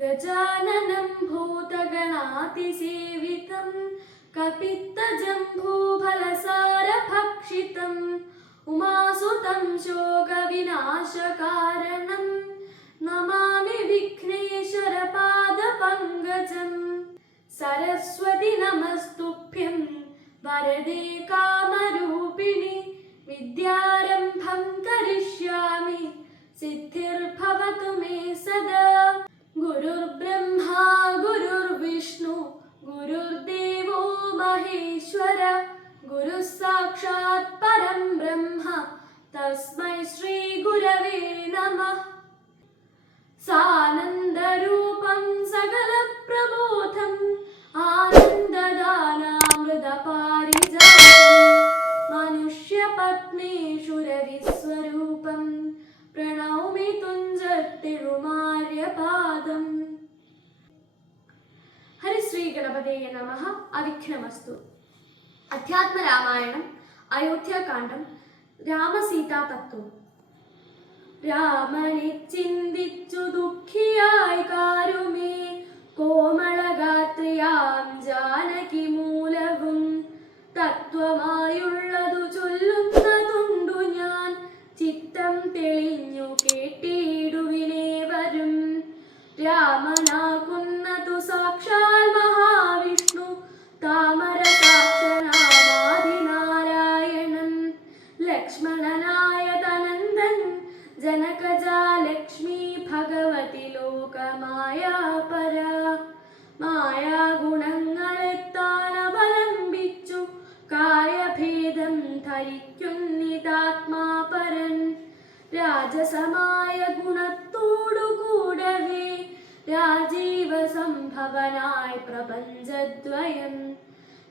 गजाननं भूतगणातिसेवितं कपित्तजम्बूफलसारभक्षितम् उमासुतं शोकविनाशकारणं नमामि विघ्नेश्वरपादपङ्कजं। सरस्वती नमस्तुभ्यं वरदे कामरूपिणि विद्यारम्भं करिष्यामि सिद्धिर्भवतु मे सदा। गुरुर्ब्रह्मा गुरुर्विष्णु गुरुर्देवो महेश्वर गुरुः साक्षात् परं ब्रह्म तस्मै श्री गुरवे नमः। सानन्दरूपं सकलप्रबोधम् आनन्ददानामृतपारिजातं मनुष्यपत्नीषुरविस्वरूपं प्रणौमि तुञ्जत्तिरुमार्यपादम्। हरिश्री गणपतये नमः। अविघ्नमस्तु। अध्यात्म रामायणं अयोध्याकाण्डं രാമസീതാതത്വം. രാമനെ ചിന്തിച്ചു ദുഃഖിയായി കാരുമേ കോമളഗാത്രിയാം ജാനകി മൂലവും തത്വമായുള്ളതു ചൊല്ലുന്നതുണ്ടു ഞാൻ ചിത്തം തെളിഞ്ഞു കേട്ടിടുവിനേവരും. രാമനാകുന്നതു സാക്ഷാൽ മഹാവിഷ്ണു താമരസാക്ഷനാമാദിനാരായണൻ ലക്ഷ്മണനായ തനന്ദൻ ജനകജാലക്ഷ്മി ഭഗവതി ലോകമായാപര. മായാഗുണങ്ങളെ താനവലംബിച്ചു കായഭേദം ധരിക്കുന്നിതാത്മാപരൻ. രാജസമായ ഗുണത്തോടുകൂടവേ രാജീവ സംഭവനായി പ്രപഞ്ചദ്വയം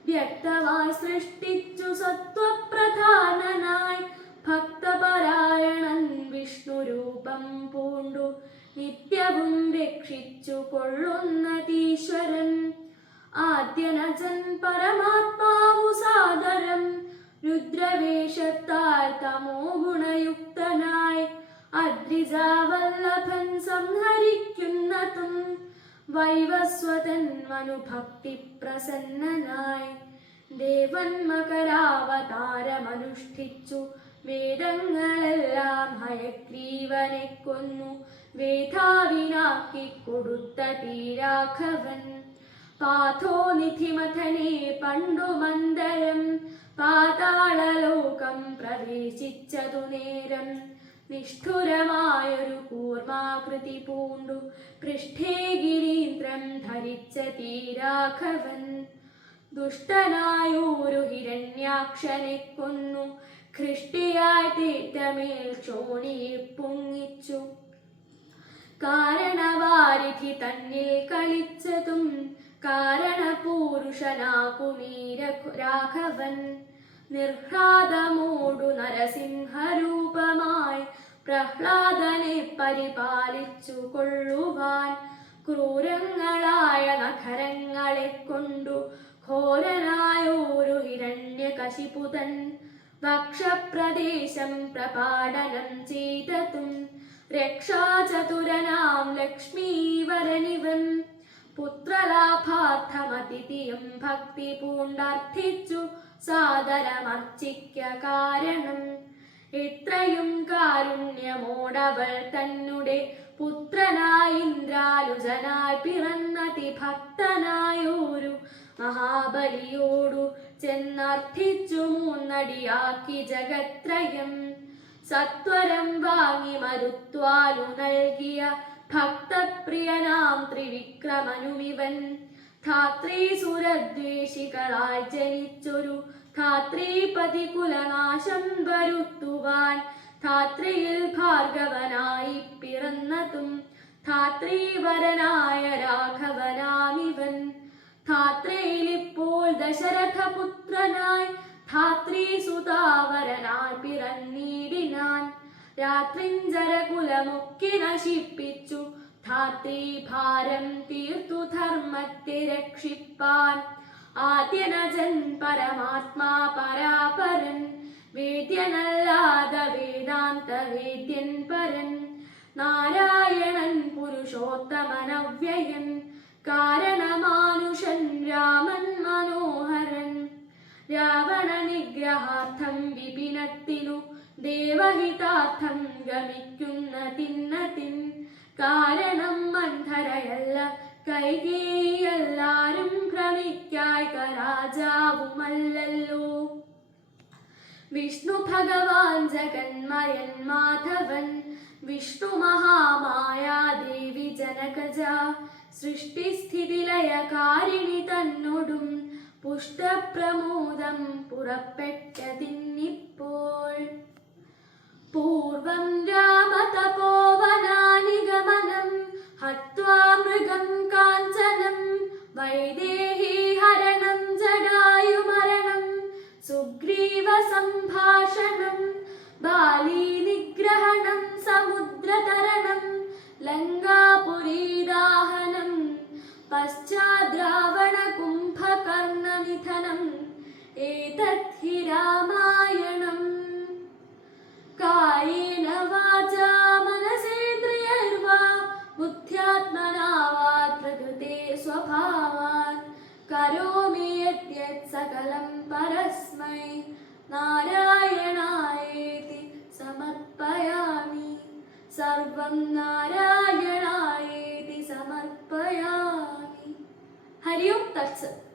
വ്യക്തമായി സൃഷ്ടിച്ചു സത്വപ്രധാനനായി ഭക്തപരായണൻ വിഷ്ണുരൂപം പൂണ്ടു നിത്യവും രക്ഷിച്ചു കൊള്ളുന്നതീശ്വരൻ. ആദ്യനജൻ പരമാത്മാവു സാദരം രുദ്രവേഷത്താൽ തമോ ഗുണയുക്തനായി അദ്രിജാവല്ലഭൻ സംഹരിക്കുന്നതും വൈവസ്വതൻ മനുഭക്തി പ്രസന്നനായി ദേവൻ മകരാവതാരമനുഷ്ഠിച്ചു വേദങ്ങളെല്ലാം ഹയഗ്രീവനെ കൊന്നു വേദാവിനാക്കി കൊടുത്തതീ രാഘവൻ. പാഥോനിധിമഥനെ പണ്ടു മന്ദരം പാതാളലോകം പ്രവേശിച്ചതു നേരം നിഷ്ഠുരമായൊരു കൂർമാകൃതി പൂണ്ടു പൃഷ്ഠേ ഗിരീന്ദ്രം ധരിച്ച തീരാഘവൻ. ദുഷ്ടനായൊരു ഹിരണ്യാക്ഷനെ കൊന്നു ഖൃഷ്ടിയായി തീർത്ഥമേൽ ചോണിയെ പൊങ്ങിച്ചു. കാരണവാരിധി തന്നിൽ കളിച്ചതും കാരണപൂരുഷനാകുമീ രാഘവൻ. നിർഹ്ലാദമോടു നരസിംഹരൂപമായി പ്രഹ്ലാദനെ പരിപാലിച്ചു കൊള്ളുവാൻ ക്രൂരങ്ങളായ നഖരങ്ങളെ കൊണ്ടു ഘോരനായൊരു ഹിരണ്യകശിപുതൻ വക്ഷപ്രദേശം പ്രപാടനം ചെയ്തതും രക്ഷാചതുരനാം ലക്ഷ്മീവരനിവൻ. പുത്രലാഭാർത്ഥമതിഥിയും ഭക്തി പൂണ്ടർത്ഥിച്ചു സാദരമർച്ചിക്ക കാരണം. എത്രയും കാരുണ്യമോടവൾ തന്നെ പുത്രനായി ഇന്ദ്രാലുജനായി പിറന്നതിഭക്തനായൊരു മഹാബലിയോടു ചെന്നർത്ഥിച്ചു മൂന്നടിയാക്കി ജഗത്രയം. സത്വരം വാങ്ങി മരുത്വാലു നൽകിയ ഭക്തപ്രിയനാം ത്രിവിക്രമനുമിവൻ. ധാത്രീസുരദ്വേഷികളായി ജനിച്ചൊരു ധാത്രീപതി കുലനാശം വരുത്തുവാൻ ധാത്രിയിൽ ഭാർഗവനായി പിറന്നതും ധാത്രീവരനായ രാഘവനാമിവൻ. ധാത്രിയിലിപ്പോൾ ദശരഥപുത്രനായി ധാത്രീസുതാവരനായി പിറന്നീടിനാൻ. രാത്രിഞ്ചരകുലമൊക്കെ നശിപ്പിച്ചു ധാത്രീഭാരം തീർത്തു ധർമ്മത്തെ രക്ഷിപ്പാൻ. ആദ്യനജൻ പരമാത്മാ പരാപരൻ വേദ്യനല്ലാത വേദാന്ത വേദ്യൻ പരൻ. നാരായണൻ പുരുഷോത്തമനവ്യയൻ കാരണമാനുഷൻ രാമൻ മനോഹരൻ രാവണ നിഗ്രഹാർത്ഥം വിപിനത്തിനു ദേവഹിതാർത്ഥം ഗമിക്കുന്ന തിന്നതിൻ കാരണം മന്ധരയല്ല കൈകേയിയെല്ലാരും ഭ്രമിക്കായ്ക രാജാവുമല്ലല്ലോ വിഷ്ണു ഭഗവാൻ ജഗന്മയൻ മാധവൻ വിഷ്ണു മഹാമായാദേവി ജനകജ സൃഷ്ടിസ്ഥിതിലയകാരിണി തന്നോടും പുഷ്ടപ്രമോദം പുറപ്പെട്ടതിന്നിപ്പോൾ പൂർവം രാമതപോവനാനിഗമനം ഹത്വാ മൃഗം കാഞ്ചനം വൈദേഹി ഹരണം ജടായുമരണം സുഗ്രീവ സംഭാഷണം ബാലീ നിഗ്രഹണം സമുദ്രതരണം ലങ്കാപുരീദാഹനം പശ്ചാദ്രാവണ കുംഭകർണനിധനം ഏതദ്ധി രാമായണം കായേന വാചാ മനസേന്ദ്രിയൈർവാ ബുദ്ധ്യാത്മനാ വാ പ്രകൃതേ സ്വഭാവാത് കരോമി യദ്യത് സകലം പരസ്മൈ നാരായണായേതി സമർപ്പയാമി സർവം നാരായണായേതി സമർപ്പയാമി. ഹരി ഓം തത്സത്.